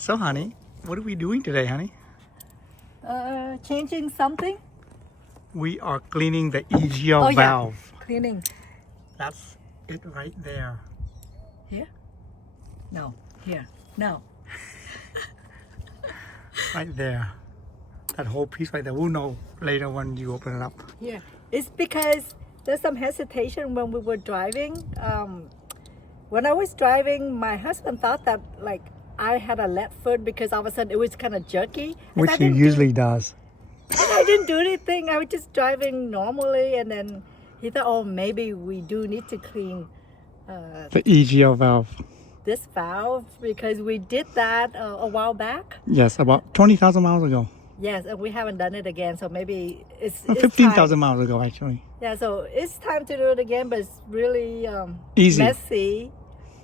So, honey, what are we doing today, honey? Changing something? We are cleaning the EGR Oh, valve. yeah. Cleaning. That's it right there. Here? No. Here. No. Right there. That whole piece right there. We'll know later when you open it up. Here. It's because there's some hesitation when we were driving. When I was driving, my husband thought that like I had a left foot because all of a sudden it was kind of jerky. And Which I he didn't usually does. I didn't do anything. I was just driving normally, and then he thought, oh, maybe we do need to clean The EGR valve. this valve because we did that a while back. Yes, about 20,000 miles ago. Yes, and we haven't done it again, so maybe it's 15,000 miles ago, actually. Yeah, so it's time to do it again, but it's really Easy. messy.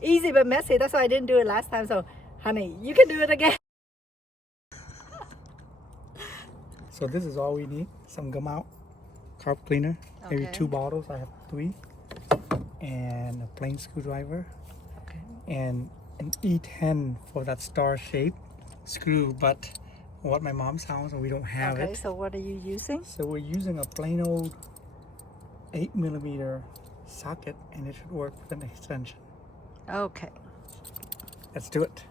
Easy but messy. That's why I didn't do it last time. So, honey, you can do it again. So this is all we need. Some gum out, carb cleaner, maybe Okay. 2 bottles. I have 3. And a plain screwdriver. Okay. And an E10 for that star shape screw. But what my mom's house, and we don't have Okay, it. so what are you using? So we're using a plain old 8mm socket, and it should work with an extension. Okay, Let's do it.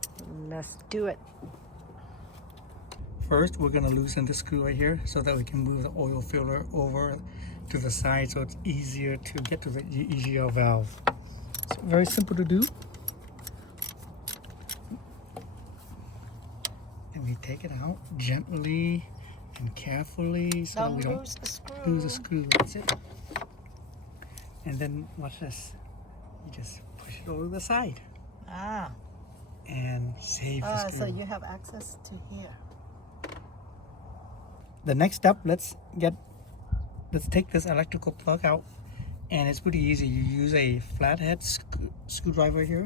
let's do it. First, we're going to loosen the screw right here so that we can move the oil filler over to the side so it's easier to get to the EGR valve. It's very simple to do. And we take it out gently and carefully so that we don't lose the screw. That's it. And then watch this. You just push it over the side Ah, and save the screw. so you have access to here. The next step, let's take this electrical plug out, and it's pretty easy. You use a flathead screwdriver here.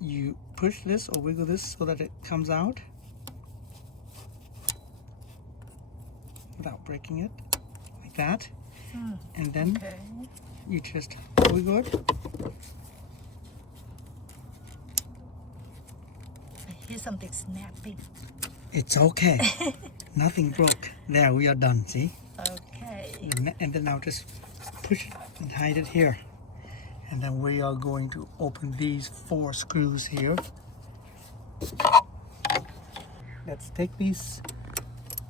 You push this or wiggle this so that it comes out without breaking it, like that. And then Okay. you just wiggle it. I hear something snapping. It's okay. Nothing broke. There, we are done. See? Okay. And then now just push it and hide it here. And then we are going to open these 4 screws here. Let's take these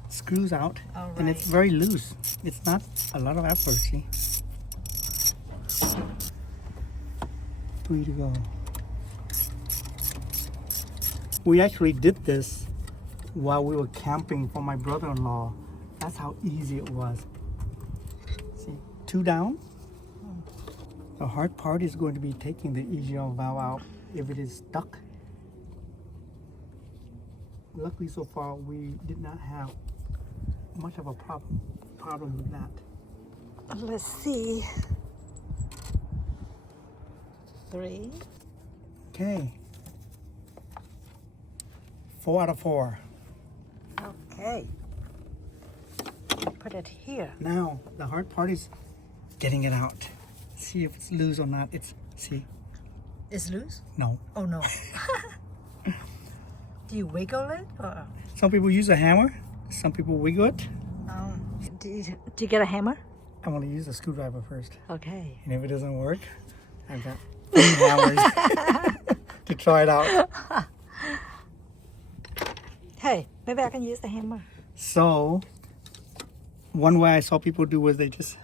screws out. All And it's right. very loose. It's not a lot of effort, see? 3 to go. We actually did this while we were camping for my brother-in-law. That's how easy it was. See, 2 down. The hard part is going to be taking the EGR valve out if it is stuck. Luckily so far we did not have much of a problem with that. Let's see. 3. Okay. 4 out of 4. Okay. Put it here. Now the hard part is getting it out. See if it's loose or not. See? It's loose? No. Oh no. Do you wiggle it? Or? Some people use a hammer. Some people wiggle it. Do you get a hammer? I want to use a screwdriver first. Okay. And if it doesn't work, I've got 3 hammers to try it out. Hey, maybe I can use the hammer. So, one way I saw people do was they just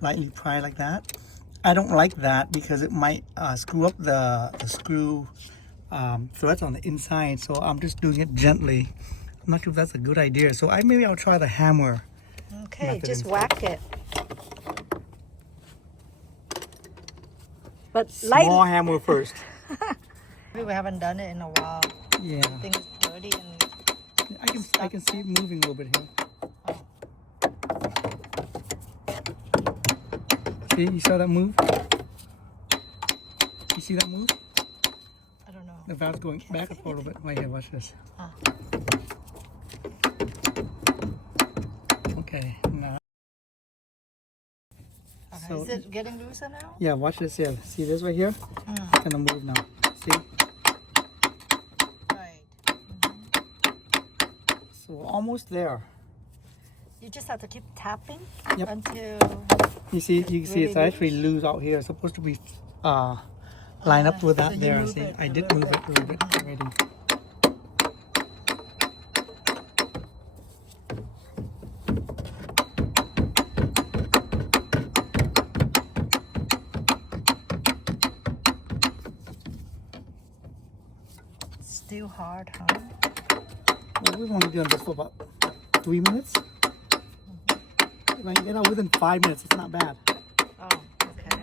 lightly pry like that. I don't like that because it might screw up the screw threads on the inside. So I'm just doing it gently. I'm not sure if that's a good idea. So maybe I'll try the hammer. Okay, method just instead. whack it. But Small hammer first. Maybe we haven't done it in a while. Yeah. I think it's dirty and I can see it moving a little bit here. See, you saw that move? You see that move? I don't know. The valve's going back up a little bit. Right here, watch this. Okay, now. Okay. So- Is it getting looser now? Yeah, watch this here. See this right here? It's gonna move now. See? Right. So we're almost there. You just have to keep tapping Yep. until. You see it's Really actually loose out here. It's supposed to be lined up with so that you there. move See, it I a did little move it a little bit already. Still hard, huh? Well, we've only done this for about 3 minutes. If I can get out within 5 minutes, it's not bad. Oh, okay.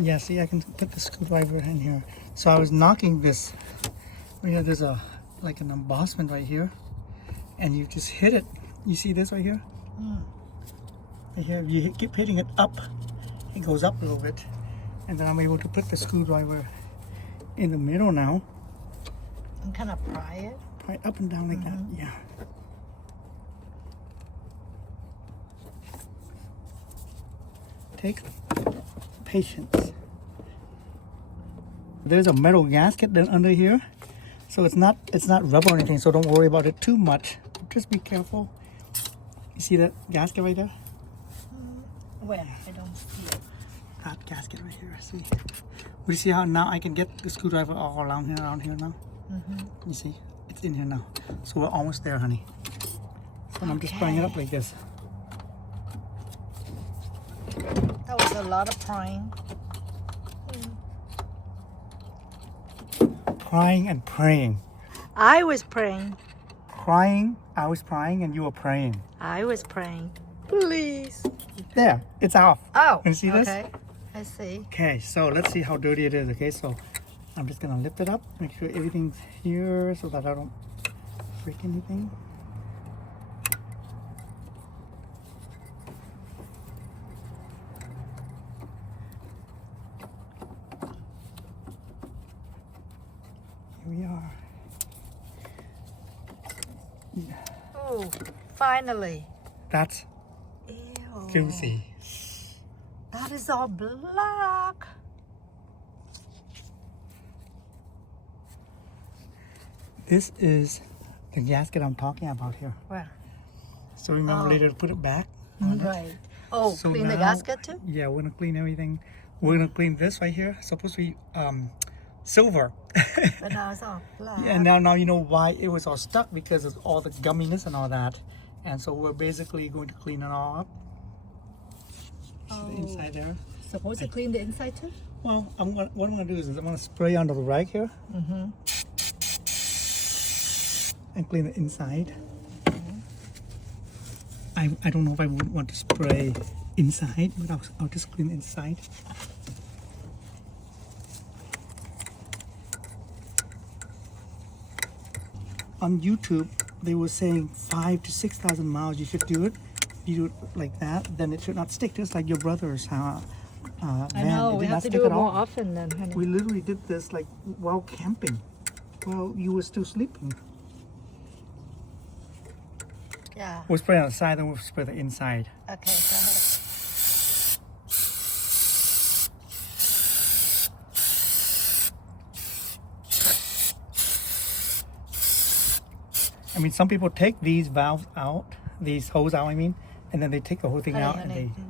Yeah, see, I can put the screwdriver in here. So I was knocking this. Right here, there's like an embossment right here, and you just hit it. You see this right here? Right here, you keep hitting it up, it goes up a little bit, and then I'm able to put the screwdriver in the middle now. And kind of pry it. Right up and down like that. Yeah. Take patience. There's a metal gasket then under here, so it's not rubber or anything. So don't worry about it too much. Just be careful. You see that gasket right there? Where? I don't see it. That gasket right here. See? We see how now I can get the screwdriver all around here now. You see, it's in here now. So we're almost there, honey. So I'm just prying it up like this. That was a lot of prying. Prying and praying. I was praying. Crying, I was prying, and you were praying. I was praying. Please. There, it's off. Oh. Can you see this? Okay. I see. Okay, so let's see how dirty it is. Okay, so I'm just gonna lift it up, make sure everything's here so that I don't break anything. Here we are. Oh, finally. That's Ew. juicy. That is all black. This is the gasket I'm talking about here. Where? So remember later to put it back. Right. Oh, So clean the now- gasket too? Yeah, we're gonna clean everything. We're gonna clean this right here. It's supposed to be silver. But now it's all black. And now you know why it was all stuck, because of all the gumminess and all that. And so we're basically going to clean it all up. The inside there. Supposed to clean the inside too? Well, what I'm gonna do is I'm gonna spray onto the rag here. And clean the inside. I don't know if I would want to spray inside, but I'll just clean the inside. On YouTube, they were saying 5,000 to 6,000 miles you should do it. You do it like that, then it should not stick. Just like your brother's I know, we have to do it more often then, honey. We literally did this like while camping. Well, you were still sleeping. Yeah. We'll spray on the side, then we'll spray the inside. Okay, go ahead. I mean, some people take these valves out, these hose out, I mean, and then they take the whole thing out and Honey, they...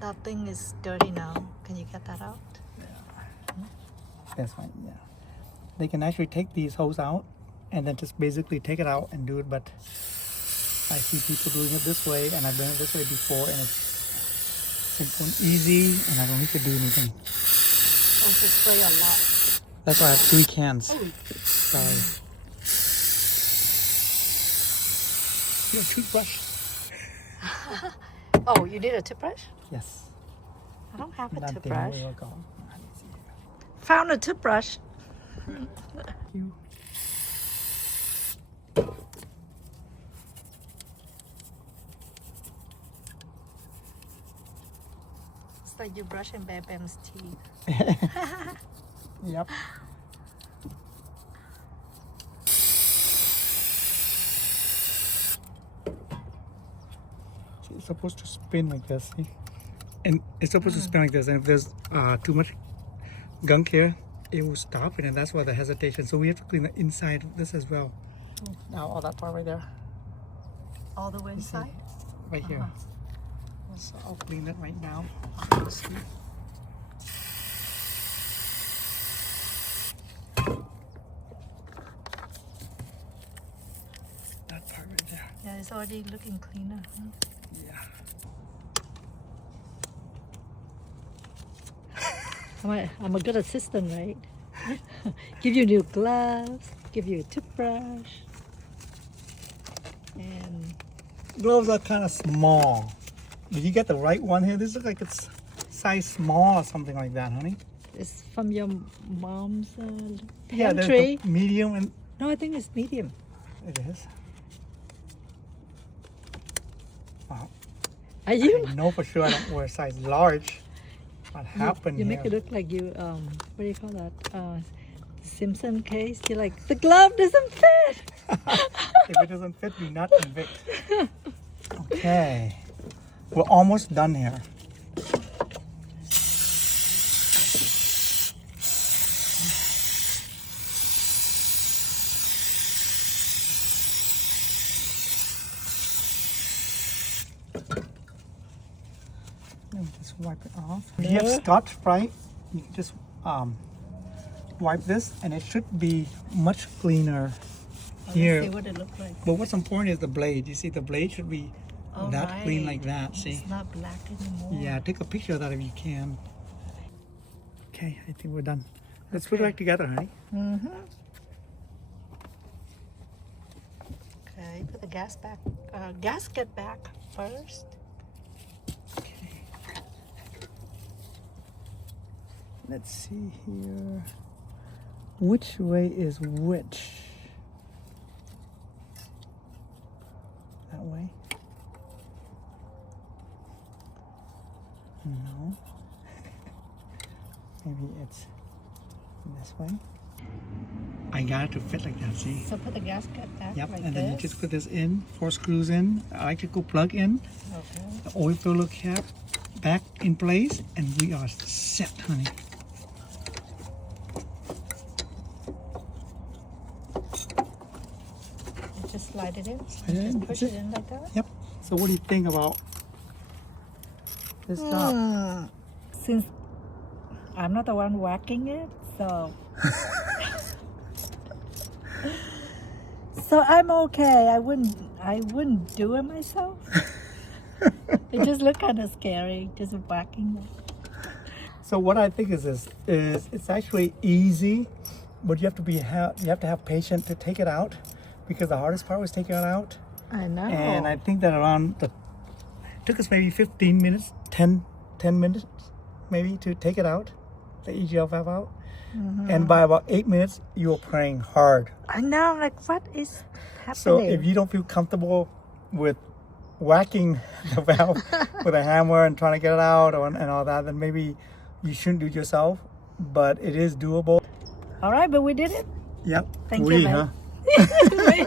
that thing is dirty now. Can you get that out? That's fine, yeah. They can actually take these hose out and then just basically take it out and do it, but I see people doing it this way, and I've done it this way before, and it's simple and easy, and I don't need to do anything. Oh, to spray a lot. That's why I have 3 cans. Oh. Sorry. Your toothbrush? Oh, you need a toothbrush? Yes. I don't have a That thing toothbrush. will go. Let me see. Found a toothbrush. You. It's like you're brushing Bam Bam's teeth. Yep. It's supposed to spin like this, see? And it's supposed to spin like this, and if there's too much gunk here, it will stop it, and that's why the hesitation. So we have to clean the inside of this as well. Now all that part right there. all the way You see? inside. Right here. Uh-huh. So I'll clean it right now. See? That part right there. Yeah, it's already looking cleaner. Huh? Yeah. I'm a good assistant, right? Give you new gloves, give you a toothbrush, and Gloves are kind of small. Did you get the right one here? This looks like it's size small or something like that, honey. it's from your mom's Yeah, there's pantry. the medium and No, I think it's medium. it is. Wow. Are you? I know for sure I don't wear size large. What happened You here? make it look like you what do you call that? Simpson case. You're like, the glove doesn't fit. If it doesn't fit, do not convict. Okay. We're almost done here. Let me just wipe it off. If you have Yeah. Scotch Brite, you can just wipe this and it should be much cleaner here. Let's see what it looks like. But what's important is the blade. You see, the blade should be that clean like that. See? It's not black anymore. Yeah, take a picture of that if you can. Okay, I think we're done. Let's put it back together, honey. Mm-hmm. Okay, put the gasket back first. Okay. Let's see here. Which way is which? That way? No. Maybe it's this way. I got it to fit like that, see? So put the gasket back Yep, like and this. then you just put this in, 4 screws in, electrical plug in, Okay. the oil filler cap back in place, and we are set, honey. And just slide it in. Slide it in, Just push that's it it. in like that. Yep. So what do you think about this job? Since I'm not the one whacking it, so so I'm okay. I wouldn't do it myself. It just looked kind of scary, just whacking it. So what I think is this is it's actually easy, but you have to have patience to take it out, because the hardest part was taking it out. I know. And I think that it took us maybe 15 minutes, 10 minutes maybe to take it out, the EGR valve out. Mm-hmm. And by about 8 minutes, you were praying hard. I know, like what is happening? So if you don't feel comfortable with whacking the valve with a hammer and trying to get it out and all that, then maybe you shouldn't do it yourself. But it is doable. All right, but we did it. Yep. Thank you, huh? babe.